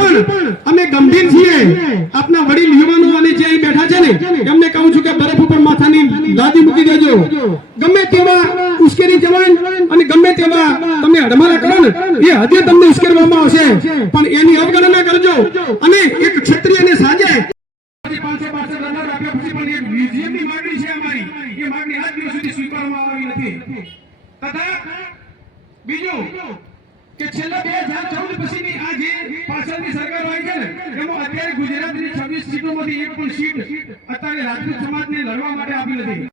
પણ અમે ગંભીર છીએ. આપના વડીલ યુવાનો અને જે અહીં બેઠા છે ને, એમને કહું છું કે બરફ ઉપર માથાની લાદી મૂકી દેજો. ગમે તેવા ઉશ્કેરી જવાન અને ગમે તેવા તમે હડમારા કરો ને, એ હદે તમને ઉશ્કેરવામાં આવશે. પણ એની અવગણના કરજો. અને એક ક્ષત્રિયને સાજે. છેલ્લા બે હજાર ચૌદ પછીની આ જે પાછળની સરકાર આવી છે ને ગુજરાતની સીટોમાંથી એક પણ સીટ અત્યારે રાજપૂત સમાજને લડવા માટે આપી નથી.